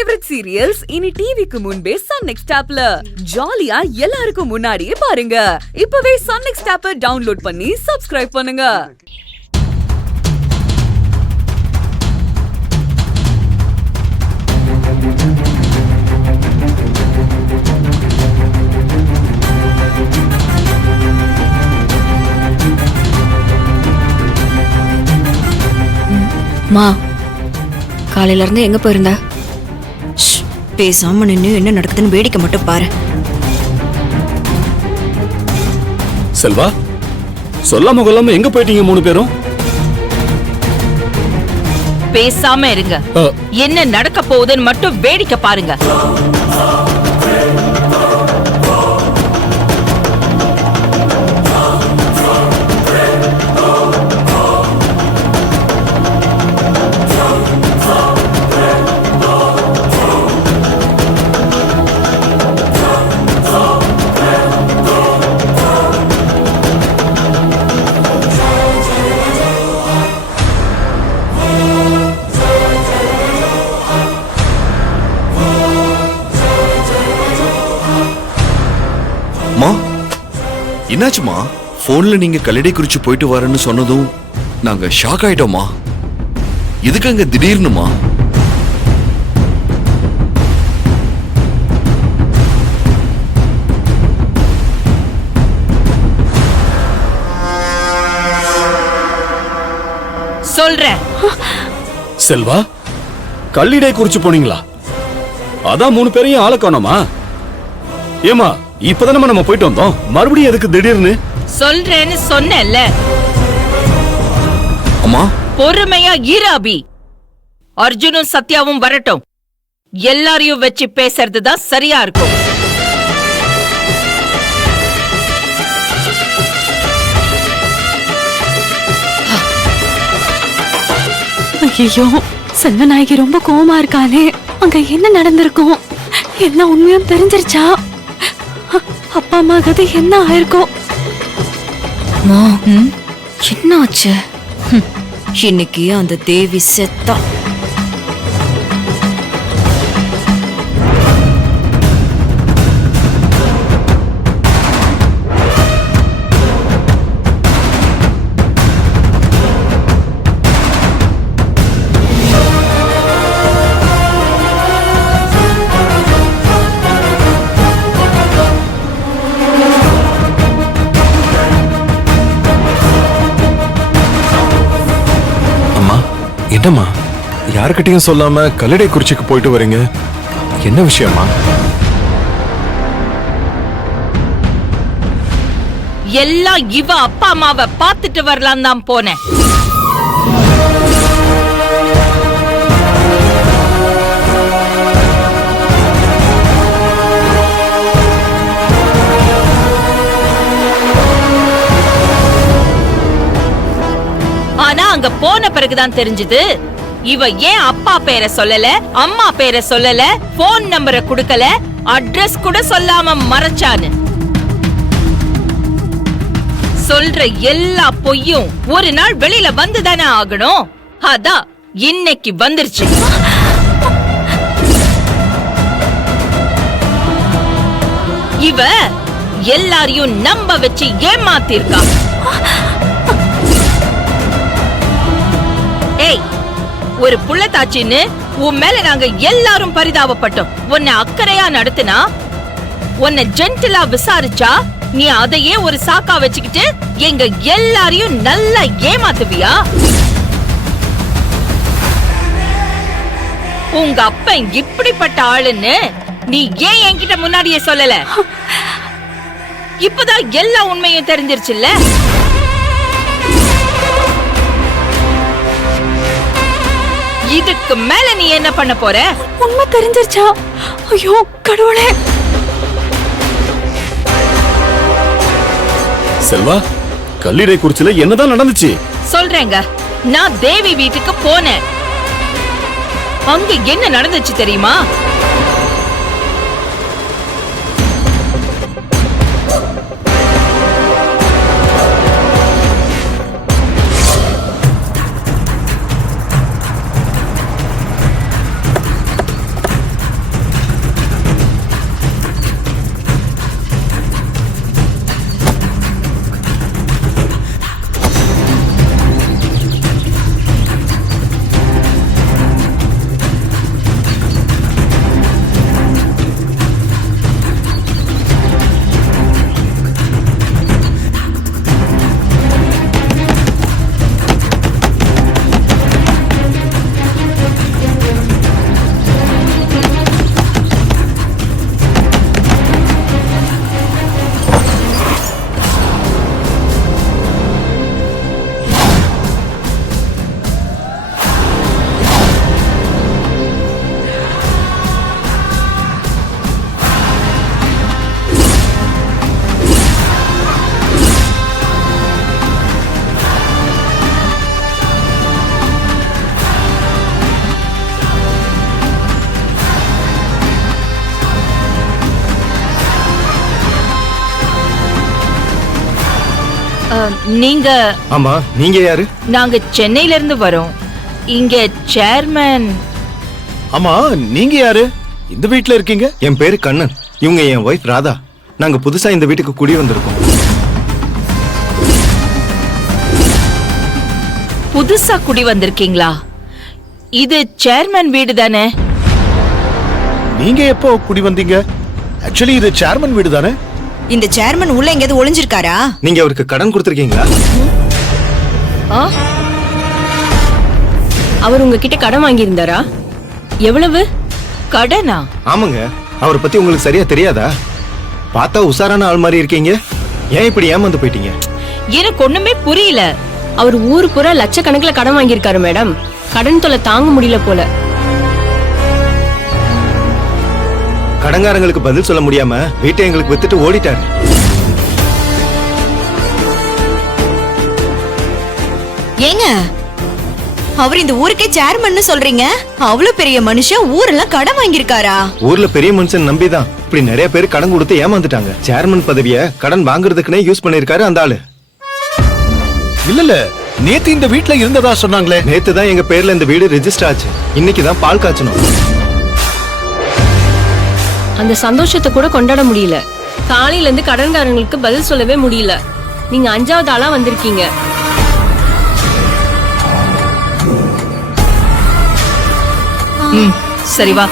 Favourite serials இனி டிவிக்கு முன்பே சன் நெக்ஸ்ட் ஆப்ல ஜாலியா எல்லாருக்கும் முன்னாடியே பாருங்க. இப்பவே சன் நெக்ஸ்ட் ஆப்பை டவுன்லோட் பண்ணி சப்ஸ்கிரைப் பண்ணுங்க. மா, காலையில இருந்து எங்க போயிருந்த? பேசாம நின்னு என்ன நடக்குதுன்னு வேடிக்கை மட்டும் பாரு. செல்வா, சொல்லாம கொல்லாம எங்க போயிட்டீங்க மூணு பேரும்? பேசாம இருங்க. என்ன நடக்க போகுதுன்னு மட்டும் வேடிக்கை பாருங்க. என்னாச்சுமா? போன்ல நீங்க கல்லடை குறிச்சு போயிட்டு வரேன்னு சொன்னதும் நாங்க ஷாக் ஆயிட்டோமா. எதுக்கு அங்க திடீர்னுமா? சொல்றேன். செல்வா, கல்லிடை குறிச்சு போனீங்களா? அதான் மூணு பேரையும் ஆள காணோமா? ஏமா, இப்பதானே நம்ம போயிட்டு வந்தோம், மறுபடியும் எதுக்கு திடீர்னு? சொல்றேன்னு சொன்னேன்ல. அம்மா, பொறுமையா இரு அபி. அர்ஜுனும் சத்யாவும் வரட்டும். எல்லாரையும் வச்சு பேசுறதுதான் சரியா இருக்கும். ஐயோ, செல்வநாயகி ரொம்ப கோவமா இருக்கானே. அங்க என்ன நடந்திருக்கும்? என்ன உண்மையும் தெரிஞ்சிருச்சா? அப்பா அம்மா கதை என்ன ஆயிருக்கும்? என்ன ஆச்சு? இன்னைக்கு அந்த தேவி செத்தா. என்னம்மா, யாருக்கிட்டையும் சொல்லாம கல்லடை குறிச்சிக்கு போயிட்டு வரீங்க? என்ன விஷயமா? எல்லாம் இவ அப்பா அம்மாவை பார்த்துட்டு வரலாம் தான் போனேன். ஆனா அங்க போன பிறகுதான் தெரிஞ்சது, இவ ஏன் அப்பா பேரை சொல்லல, அம்மா பேரை சொல்லல, போன் நம்பரை குடுக்கல, அட்ரஸ் கூட சொல்லாம மறைச்சான்னு. சொல்ற எல்லா பொய்யும் ஒரு நாள் வெளியில வந்துதானே ஆகணும். அதான் இன்னைக்கு வந்துருச்சு. இவ எல்லாரையும் நம்ப வச்சு ஏமாத்திருக்கா. ஏய், ஒரு புள்ளத்தாச்சின்னு உன் மேல நாங்க எல்லாரும் பரிதாபப்பட்டோம். உன்னை அக்கறையா நடத்தினா, உன்னை ஜென்டிலா விசாரிச்சா, நீ அதையே ஒரு சாக்கா வச்சுக்கிட்டு எங்க எல்லாரையும் நல்லா ஏமாத்துவியா? உங்க அப்பன் இப்படிப்பட்ட ஆளுன்னு நீ ஏன் என்கிட்ட முன்னாடியே சொல்லல? இப்பதான் எல்லா உண்மையும் தெரிஞ்சிருச்சுல்ல. இதுக்கு மேல நீ என்ன பண்ண போற? உண்மை தெரிஞ்சிருச்சா? ஐயோ கடவுளே! செல்வா, கல்லிடை குறிச்சில என்னதான் நடந்துச்சு? சொல்றேங்க. நான் தேவி வீட்டுக்கு போனேன். அங்க என்ன நடந்துச்சு தெரியுமா? நீங்க ஆமா நீங்க யாரு? நாங்க சென்னையில இருந்து வரோம். இங்க சேர்மன். ஆமா நீங்க யாரு? இந்த வீட்ல இருக்கீங்க? என் பேரு கண்ணன். இவங்க என் ஒய்ஃப் ராதா. நாங்க புதுசா இந்த வீட்டுக்கு குடி வந்திருக்கோம். புதுசா குடி வந்திருக்கீங்களா? இது சேர்மன் வீடு தானே? நீங்க எப்போ குடி வந்தீங்க? ஆக்சுவலி இது சேர்மன் வீடு தானே? இந்த சேர்மன் உள்ள எங்கேயாவது ஒளிஞ்சிருக்காரா? நீங்க அவருக்கு கடன் கொடுத்திருக்கீங்களா? அவர் உங்ககிட்ட கடன் வாங்கியிருந்தாரா? எவ்வளவு? கடனா? ஆமாங்க. அவரை பத்தி உங்களுக்கு சரியா தெரியாதா? பார்த்தா உசாரான ஆள் மாதிரி இருக்கீங்க. ஏன் இப்படி ஏமாந்து போயிட்டீங்க? எனக்கு ஒண்ணுமே புரியல. அவர் ஊரு பூரா லட்சக்கணக்கில் கடன் வாங்கியிருக்காரு மேடம். கடன் தொல்லை தாங்க முடியல போல. கடன்காரங்களுக்கு பதில் சொல்ல முடியாம வீட்டை எங்களுக்கு வித்துட்டு ஓடிட்டாரு. ஏங்க அவர் இந்த ஊருக்கே சேர்மன் சொல்றீங்க? அவ்வளவு பெரிய மனுஷன் ஊரெல்லாம் கடன் வாங்கியிருக்காரா? ஊர்ல பெரிய மனுஷன் நம்பிதான் இப்படி நிறைய பேர் கடன் கொடுத்து ஏமாந்துட்டாங்க. சேர்மன் பதவியை கடன் வாங்குறதுக்குன்னே யூஸ் பண்ணிருக்காரு அந்த ஆளு. இல்ல நேத்து இந்த வீட்ல இருந்ததா சொன்னாங்களே. நேத்து தான் எங்க பேர்ல இந்த வீடு ரெஜிஸ்டர் ஆச்சு. இன்னைக்கு தான் பால் காய்ச்சணும். அந்த சந்தோஷத்தை கூட கொண்டாட முடியல. காலையில இருந்து கடன்காரங்களுக்கு பதில் சொல்லவே முடியல. நீங்க 5வது ஆளா வந்திருக்கீங்க. சரி வா.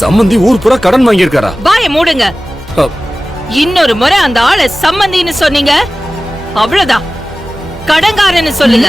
சம்பந்தி ஊர் பூரா கடன் வாங்கியிருக்காரா? வாய மூடுங்க. இன்னொரு முறை அந்த ஆளை சம்மந்தின்னு சொன்னீங்க, அவ்வளவுதான். கடன்காரன்னு சொல்லுங்க.